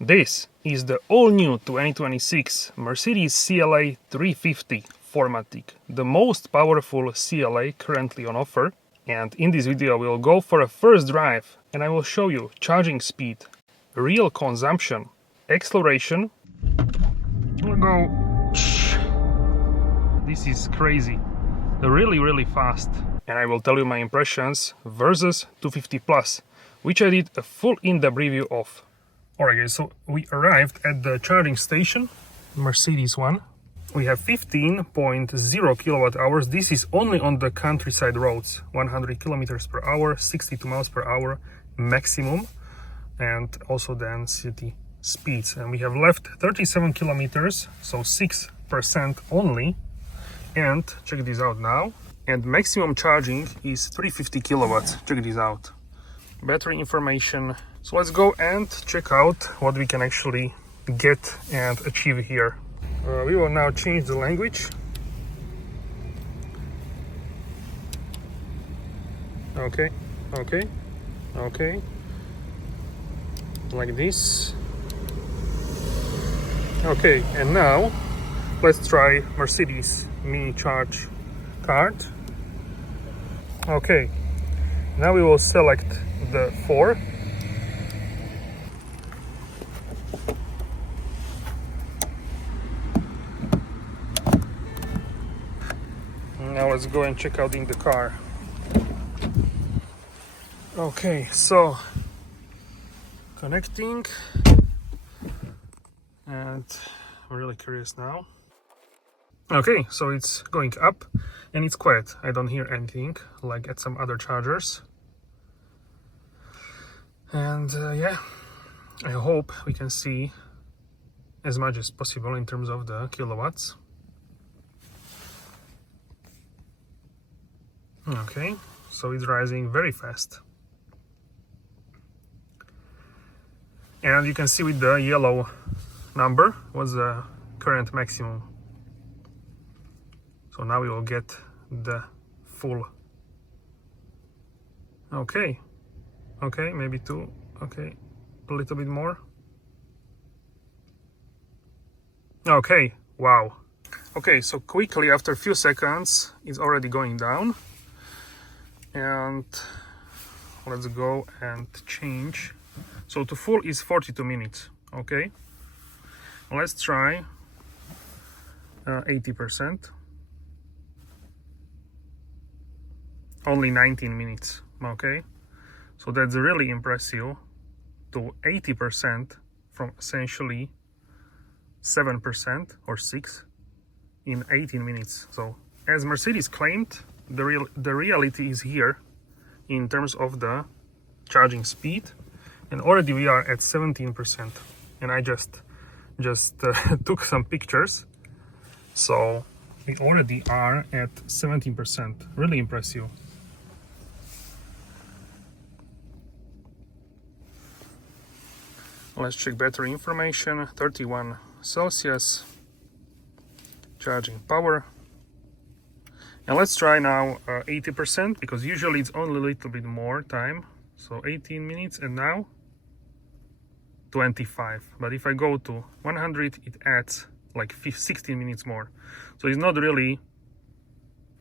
This is the all-new 2026 Mercedes CLA 350 4MATIC, the most powerful CLA currently on offer. And in this video we'll go for a first drive and I will show you charging speed, real consumption, acceleration. We'll go. This is crazy, really fast. And I will tell you my impressions versus 250 Plus, which I did a full in-depth review of. Alright guys, so we arrived at the charging station, Mercedes one. We have 15.0 kilowatt hours. This is only on the countryside roads, 100 kilometers per hour, 62 miles per hour maximum, and also then city speeds. And we have left 37 kilometers, so 6% only. And check this out now. And maximum charging is 350 kilowatts. Check this out. Battery information. So let's go and check out what we can actually get and achieve here. We will now change the language. Okay. Like this. Okay, and now let's try Mercedes mini charge card. Okay, now we will select the 4. Now let's go and check out in the car. Okay, so connecting, and I'm really curious now. Okay, so it's going up and it's quiet. I don't hear anything like at some other chargers. And yeah, I hope we can see as much as possible in terms of the kilowatts. Okay, so it's rising very fast. And you can see with the yellow number what's the current maximum. So now we will get the full. Okay, maybe 2. Okay, a little bit more. Okay, wow. Okay, so quickly after a few seconds it's already going down. And let's go and change. So to full is 42 minutes. Okay, let's try 80%. Only 19 minutes. Okay, so that's really impressive. To 80% from essentially 7% or 6 in 18 minutes. So as Mercedes claimed, the reality is here in terms of the charging speed, and already we are at 17%. And I just took some pictures, so we already are at 17%. Really impressive. Let's check battery information. 31 Celsius. Charging power. And let's try now 80%, because usually it's only a little bit more time. So 18 minutes and now 25. But if I go to 100, it adds like 16 minutes more. So it's not really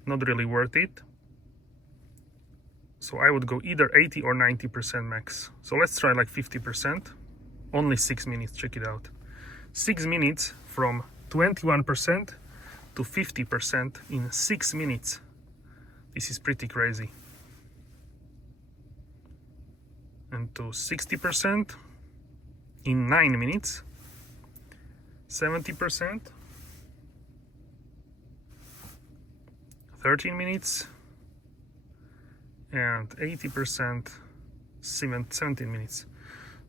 worth it. So I would go either 80 or 90% max. So let's try like 50%. Only 6 minutes, check it out. 6 minutes from 21% to 50% in 6 minutes. This is pretty crazy. And to 60% in 9 minutes. 70%. 13 minutes. And 80%, 17 minutes.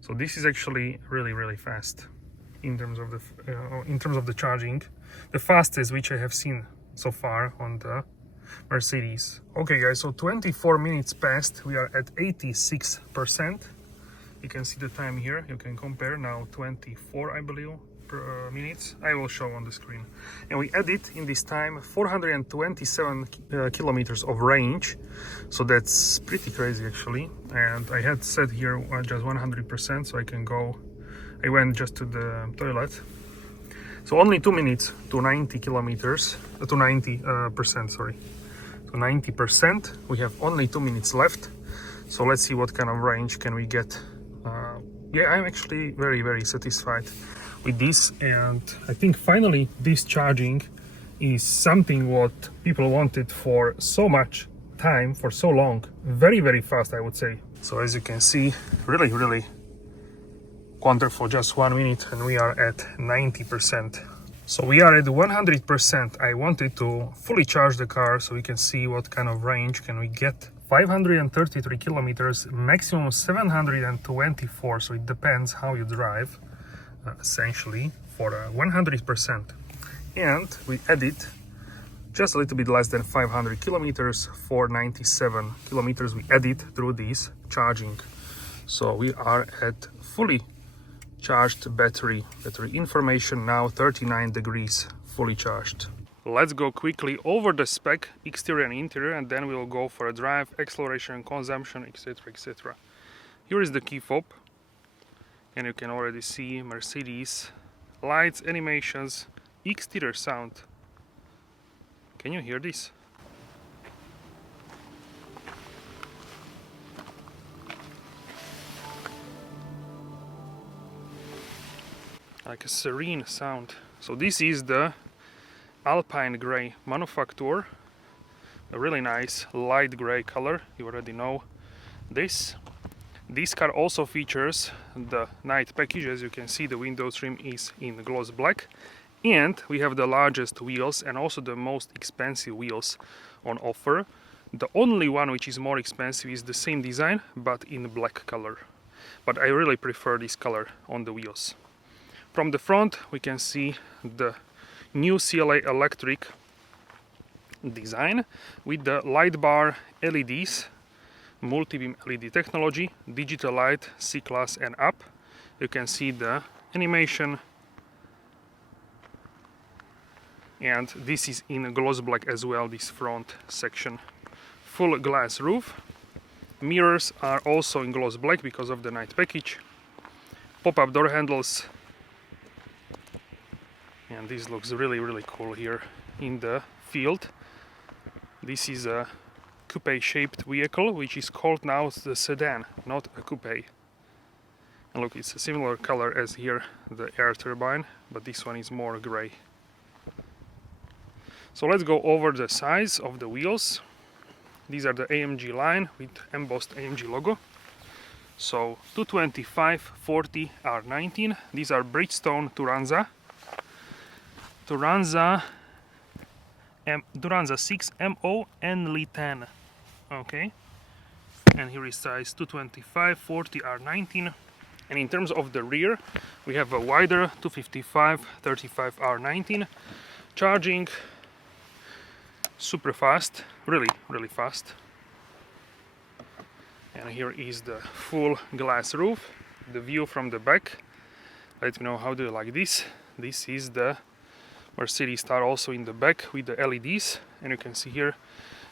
So this is actually really fast in terms of the charging, the fastest which I have seen so far on the Mercedes. Okay guys, so 24 minutes passed, we are at 86%. You can see the time here, you can compare now. 24 I believe per minutes. I will show on the screen. And we added in this time 427 kilometers of range, so that's pretty crazy actually. And I had set here just 100%, so I I went just to the toilet. So only 2 minutes to 90 kilometers, to 90%, sorry. To 90%, we have only 2 minutes left. So let's see what kind of range can we get. Yeah, I'm actually very, very satisfied with this. And I think finally this charging is something what people wanted for so much time, for so long. Very, very fast, I would say. So as you can see, really, really wonderful, just 1 minute and we are at 90%. So we are at 100%. I wanted to fully charge the car so we can see what kind of range can we get. 533 kilometers, maximum 724, so it depends how you drive, essentially, for 100%. And we added just a little bit less than 500 kilometers, 497 kilometers we added through this charging. So we are at fully charged battery information now, 39 degrees, fully charged. Let's go quickly over the spec, exterior and interior, and then we will go for a drive, acceleration, consumption, etc, etc. Here is the key fob, and you can already see Mercedes lights, animations, exterior sound. Can you hear this? Like a serene sound. So this is the Alpine Grey manufacture, a really nice light gray color. You already know this. This car also features the night package. As you can see, the window trim is in gloss black, and we have the largest wheels and also the most expensive wheels on offer. The only one which is more expensive is the same design but in black color, but I really prefer this color on the wheels. From the front we can see the new CLA electric design with the light bar LEDs, multi-beam LED technology, digital light, C-Class and up. You can see the animation, and this is in gloss black as well, this front section. Full glass roof. Mirrors are also in gloss black because of the night package. Pop-up door handles. And this looks really, really cool here in the field. This is a coupe-shaped vehicle, which is called now the sedan, not a coupe. And look, it's a similar color as here, the air turbine, but this one is more gray. So let's go over the size of the wheels. These are the AMG line with embossed AMG logo. So 225, 40 R19. These are Bridgestone Turanza. Turanza 6 MO and Li10. Okay, and here is size 225, 40 R19. And in terms of the rear, we have a wider 255, 35 R19. Charging super fast, really, really fast. And here is the full glass roof, the view from the back. Let me know how do you like this. This is the Mercedes star also in the back with the LEDs, and you can see here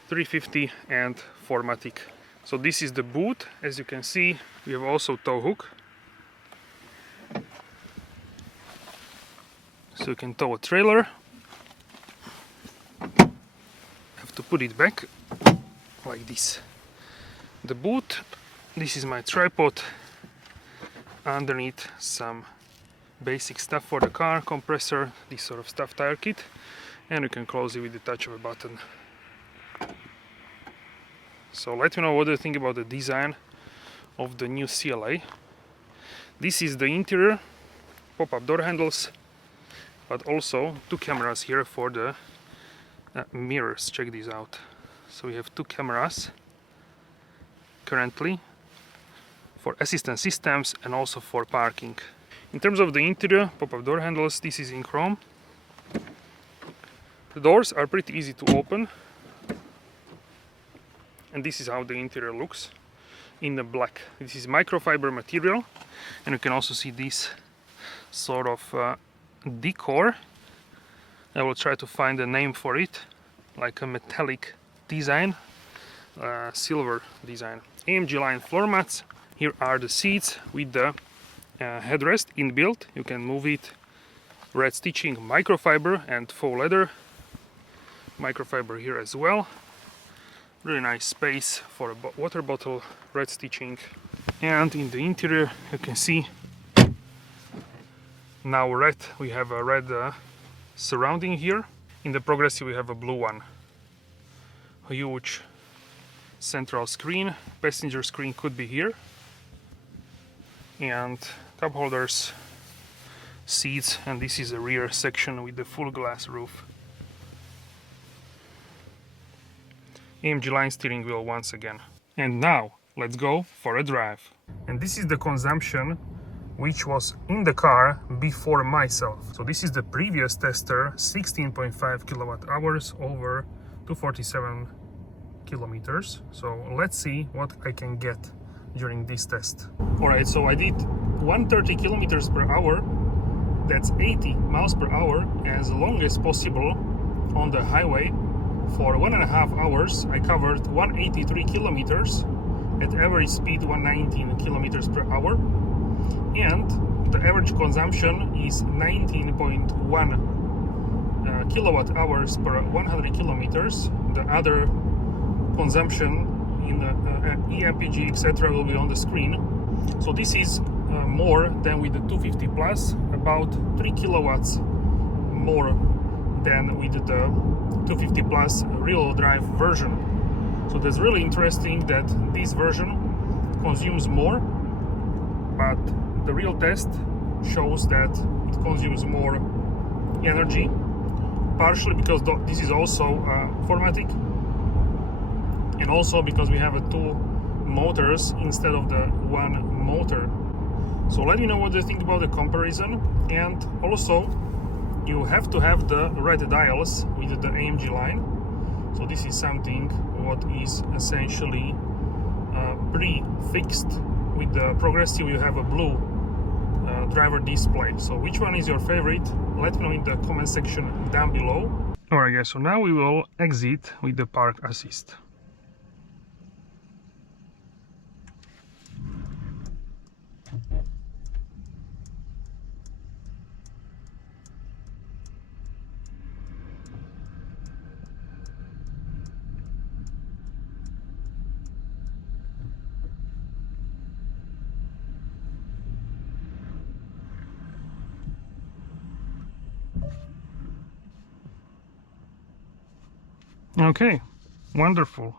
350 and 4MATIC. So this is the boot. As you can see, we have also tow hook, so you can tow a trailer. Have to put it back like this. The boot, this is my tripod, underneath some basic stuff for the car, compressor, this sort of stuff, tire kit, and you can close it with the touch of a button. So let me know what you think about the design of the new CLA. This is the interior, pop-up door handles, but also two cameras here for the mirrors. Check these out. So we have two cameras currently for assistance systems and also for parking. In terms of the interior, pop-up door handles, this is in chrome. The doors are pretty easy to open, and this is how the interior looks in the black. This is microfiber material, and you can also see this sort of decor. I will try to find a name for it, like a metallic design, silver design. AMG line floor mats. Here are the seats with the headrest inbuilt. You can move it. Red stitching, microfiber and faux leather. Microfiber here as well. Really nice space for a water bottle. Red stitching. And in the interior you can see now red. We have a red surrounding here. In the progressive we have a blue one. A huge central screen. Passenger screen could be here. And cup holders, seats, and this is the rear section with the full glass roof. AMG line steering wheel once again. And now let's go for a drive. And this is the consumption which was in the car before myself. So this is the previous tester, 16.5 kilowatt hours over 247 kilometers. So let's see what I can get during this test. Alright, so I did 130 kilometers per hour. That's 80 miles per hour as long as possible on the highway. For 1.5 hours I covered 183 kilometers at average speed 119 kilometers per hour, and the average consumption is 19.1 kilowatt hours per 100 kilometers. The other consumption in EMPG etc. will be on the screen. So this is more than with the 250 plus, about 3 kilowatts more than with the 250 plus real drive version. So that's really interesting that this version consumes more, but the real test shows that it consumes more energy, partially because this is also 4MATIC, and also because we have two motors instead of the one motor. So let me know what you think about the comparison, and also you have to have the red dials with the AMG line. So this is something what is essentially pre-fixed. With the progressive you have a blue driver display. So which one is your favorite? Let me know in the comment section down below. Alright guys, so now we will exit with the park assist. Okay, wonderful.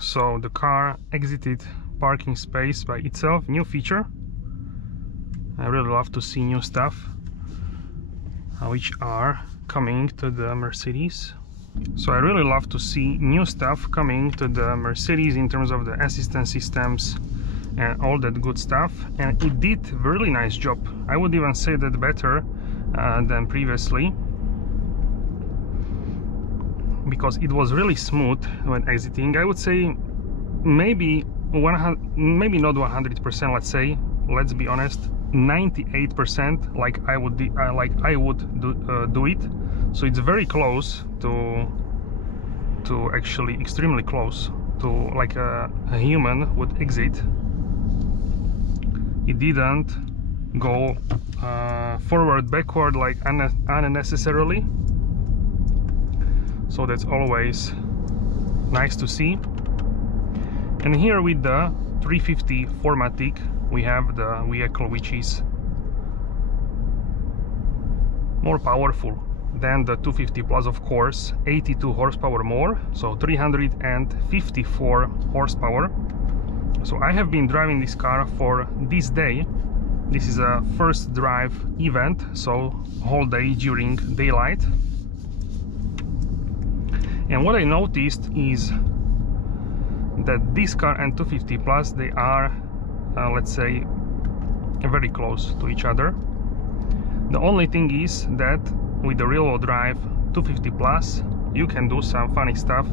So the car exited parking space by itself. New feature. I really love to see new stuff which are coming to the Mercedes. So I really love to see new stuff coming to the Mercedes in terms of the assistance systems and all that good stuff, and it did a really nice job. I would even say that better than previously, because it was really smooth when exiting. I would say maybe not 100%, let's be honest, 98% like I would do it. So it's very close to actually extremely close to like a human would exit. It didn't go forward, backward like unnecessarily. So that's always nice to see. And here with the 350 4MATIC we have the vehicle which is more powerful than the 250 plus, of course, 82 horsepower more, so 354 horsepower. So I have been driving this car for this day. This is a first drive event, so whole day during daylight. And what I noticed is that this car and 250 plus, they are let's say very close to each other. The only thing is that with the rear-wheel drive 250 plus you can do some funny stuff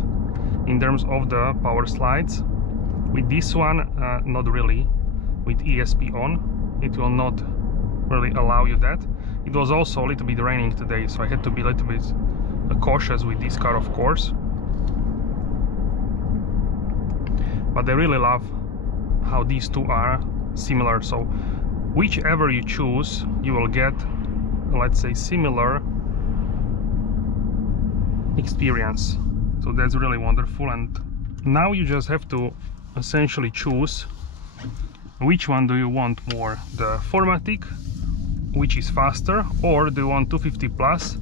in terms of the power slides. With this one not really. With ESP on it will not really allow you that. It was also a little bit raining today, so I had to be a little bit cautious with this car, of course. But I really love how these two are similar. So whichever you choose, you will get, let's say, similar experience. So that's really wonderful. And now you just have to essentially choose which one do you want more, the 4MATIC, which is faster, or do you want 250 plus,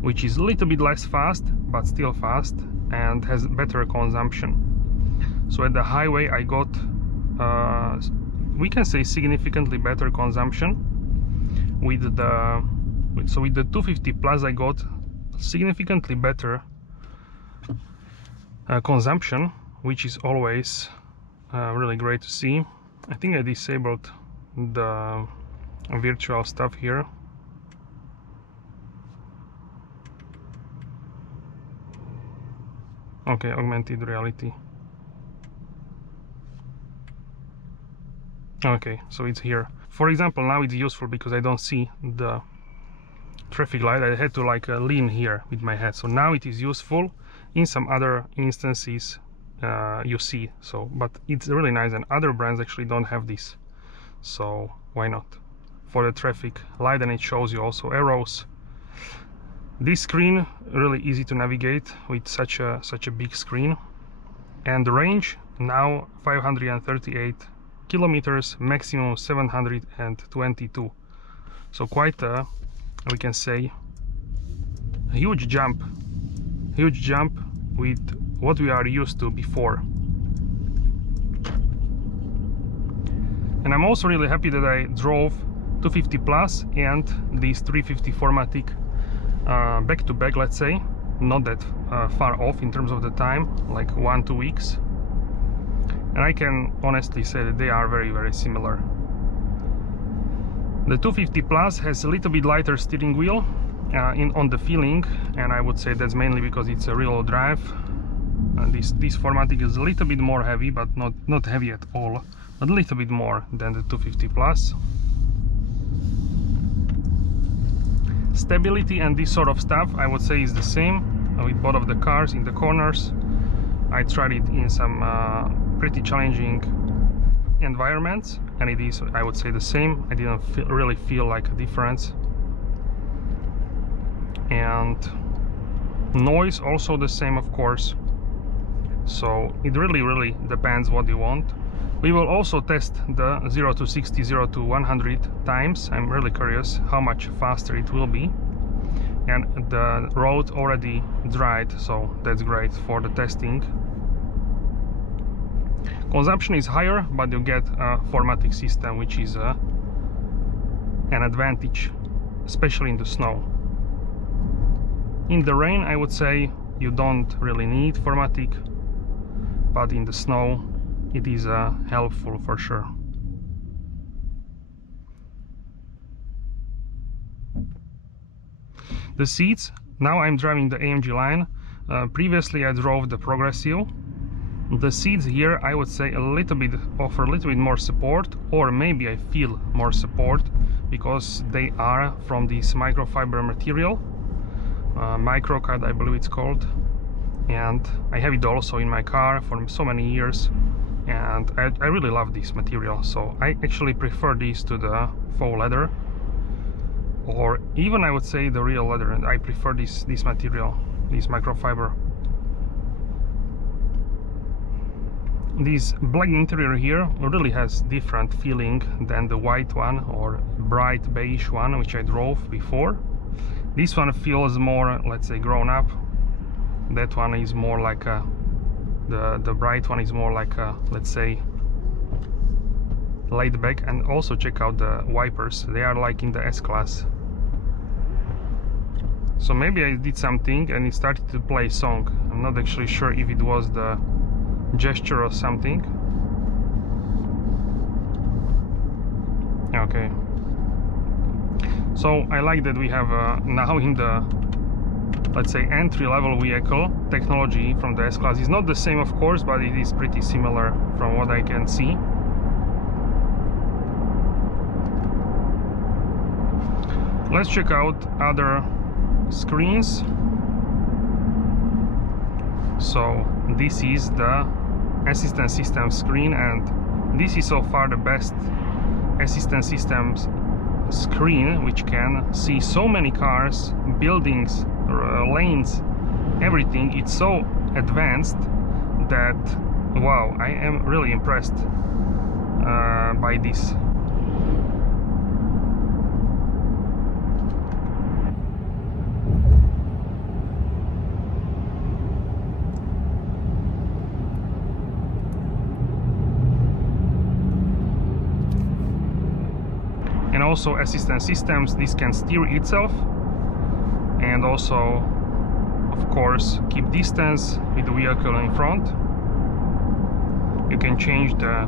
which is a little bit less fast but still fast and has better consumption. So at the highway I got we can say significantly better consumption. With the 250 plus I got significantly better consumption, which is always really great to see. I think I disabled the virtual stuff here. Okay, augmented reality. Okay, so it's here. For example, now it's useful because I don't see the traffic light. I had to like lean here with my head. So now it is useful. In some other instances you see, so but it's really nice, and other brands actually don't have this, so why not? For the traffic light, and it shows you also arrows. This screen really easy to navigate with such a big screen. And the range now 538 kilometers, maximum 722. So quite a, we can say, a huge jump with what we are used to before. And I'm also really happy that I drove 250 plus and these 350 4MATIC back to back, let's say, not that far off in terms of the time, like 1-2 weeks. And I can honestly say that they are very, very similar. The 250 plus has a little bit lighter steering wheel on the feeling, and I would say that's mainly because it's a rear-wheel drive. And this 4MATIC is a little bit more heavy, but not heavy at all, but a little bit more than the 250 plus. Stability and this sort of stuff I would say is the same with both of the cars. In the corners I tried it in some pretty challenging environments, and it is, I would say, the same. I didn't really feel like a difference. And noise also the same, of course. So it really depends what you want. We will also test the 0 to 60, 0 to 100 times. I'm really curious how much faster it will be. And the road already dried, so that's great for the testing. Consumption is higher, but you get a 4MATIC system, which is an advantage, especially in the snow. In the rain, I would say you don't really need 4MATIC, but in the snow it is helpful for sure. The seats, now I'm driving the AMG line. Previously I drove the Progressive. The seats here, I would say, offer a little bit more support, or maybe I feel more support because they are from this microfiber material, microcard I believe it's called, and I have it also in my car for so many years, and I really love this material. So I actually prefer this to the faux leather, or even I would say the real leather, and I prefer this material, this microfiber. This black interior here really has different feeling than the white one or bright beige one which I drove before. This one feels more, let's say, grown up. That one is more like the bright one is more like let's say, laid back. And also check out the wipers, they are like in the S-Class. So maybe I did something and it started to play a song. I'm not actually sure if it was the gesture or something. Okay, so I like that we have now in the, let's say, entry-level vehicle technology from the S-Class. It's not the same, of course, but it is pretty similar from what I can see. Let's check out other screens. So this is the assistant system screen, and this is so far the best assistance systems screen, which can see so many cars, buildings, lanes, everything. It's so advanced that, wow, I am really impressed by this. And also assistance systems, this can steer itself, and also of course keep distance with the vehicle in front. You can change the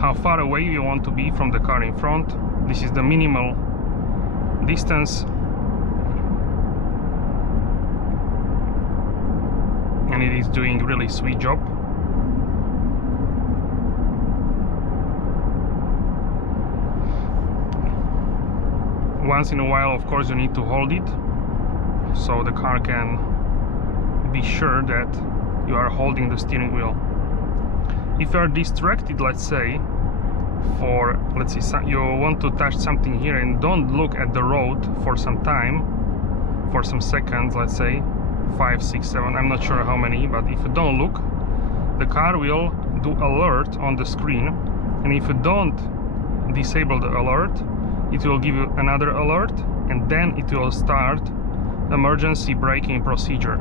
how far away you want to be from the car in front. This is the minimal distance, and it is doing really sweet job. Once in a while, of course, you need to hold it so the car can be sure that you are holding the steering wheel. If you are distracted, let's say, you want to touch something here and don't look at the road for some time, for some seconds, let's say 5, 6, 7, I'm not sure how many, but if you don't look, the car will do alert on the screen, and if you don't disable the alert, it will give you another alert, and then it will start emergency braking procedure.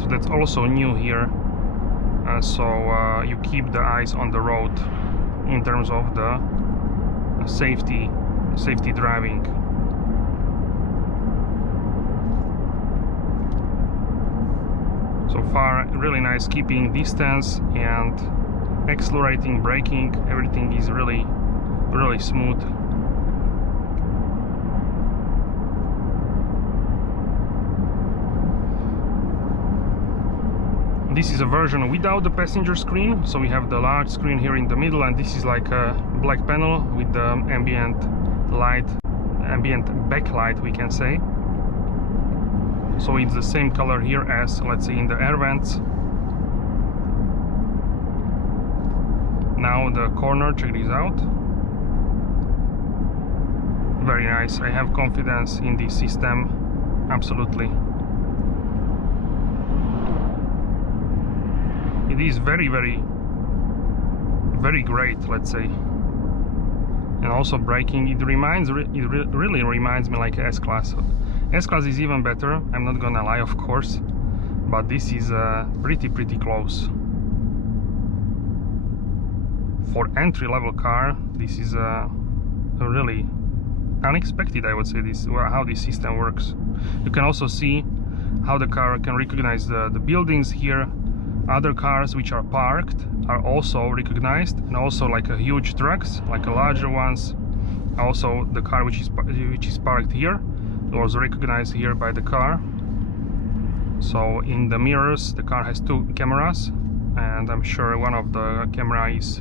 So that's also new here. So you keep the eyes on the road in terms of the safety driving. So far, really nice keeping distance and accelerating, braking. Everything is really smooth. This is a version without the passenger screen, so we have the large screen here in the middle, and this is like a black panel with the ambient backlight, we can say. So it's the same color here as, let's say, in the air vents. Now the corner, check this out. Very nice. I have confidence in this system, absolutely. It is very great, let's say. And also braking, it really reminds me like S-Class. S-Class is even better, I'm not gonna lie, of course, but this is pretty close. For entry-level car, this is a really unexpected, I would say, how this system works. You can also see how the car can recognize the buildings here. Other cars which are parked are also recognized, and also like a huge trucks, like a larger ones. Also the car which is parked here was recognized here by the car. So in the mirrors the car has 2 cameras, and I'm sure one of the camera is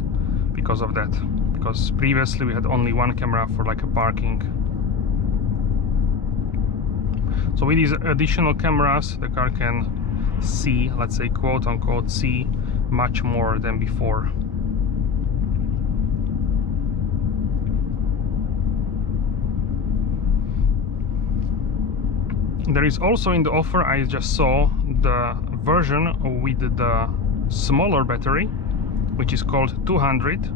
because of that, because previously we had only 1 camera for like a parking. So with these additional cameras the car can see, let's say, quote unquote, see much more than before. There is also in the offer, I just saw the version with the smaller battery, which is called 200,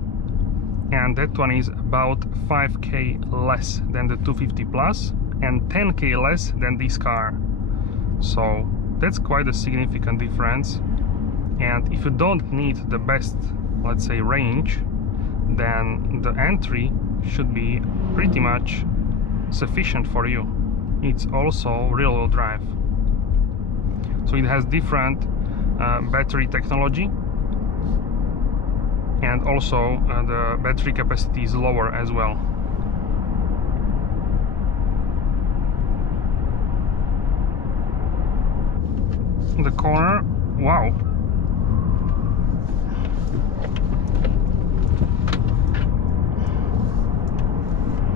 and that one is about 5k less than the 250 Plus and 10k less than this car. So that's quite a significant difference. And if you don't need the best, let's say, range, then the entry should be pretty much sufficient for you. It's also rear-wheel drive, so it has different battery technology, and also the battery capacity is lower as well. The corner, wow.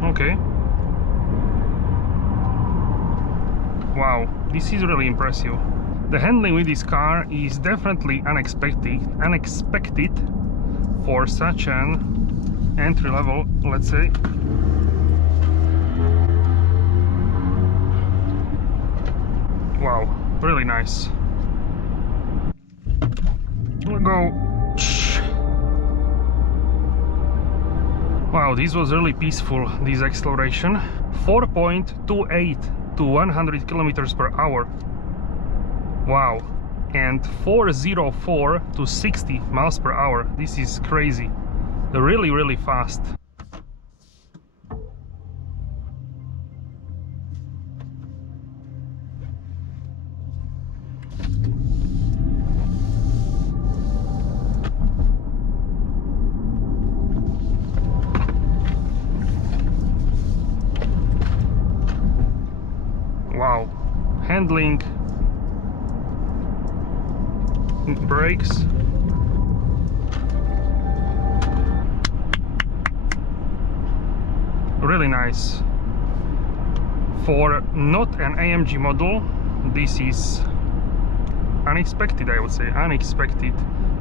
Okay. Wow, this is really impressive. The handling with this car is definitely unexpected for such an entry level, let's say. Wow, really nice. We'll go. Wow, this was really peaceful, this acceleration. 4.28 to 100 kilometers per hour. Wow. And 404 to 60 miles per hour. This is crazy. Really, really fast. Wow. Handling, brakes. Really nice. For not an AMG model, this is unexpected, I would say, unexpected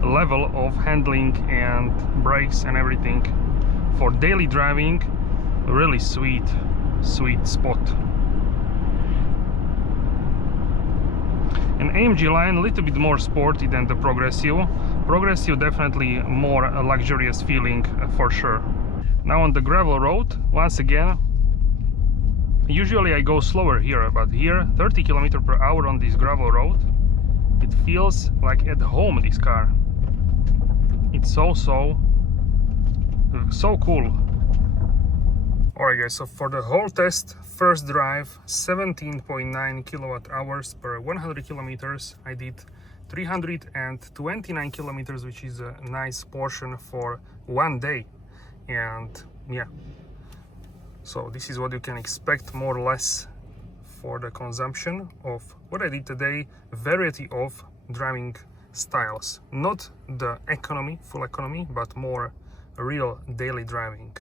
level of handling and brakes and everything. For daily driving, really sweet spot. An AMG line a little bit more sporty than the Progressive. Progressive definitely more a luxurious feeling for sure. Now on the gravel road, once again, usually I go slower here, but here 30 km per hour on this gravel road, it feels like at home, this car. It's so cool. Alright guys, so for the whole test, first drive, 17.9 kilowatt hours per 100 kilometers. I did 329 kilometers, which is a nice portion for one day. And yeah, so this is what you can expect more or less for the consumption of what I did today. Variety of driving styles, not the economy, full economy, but more real daily driving.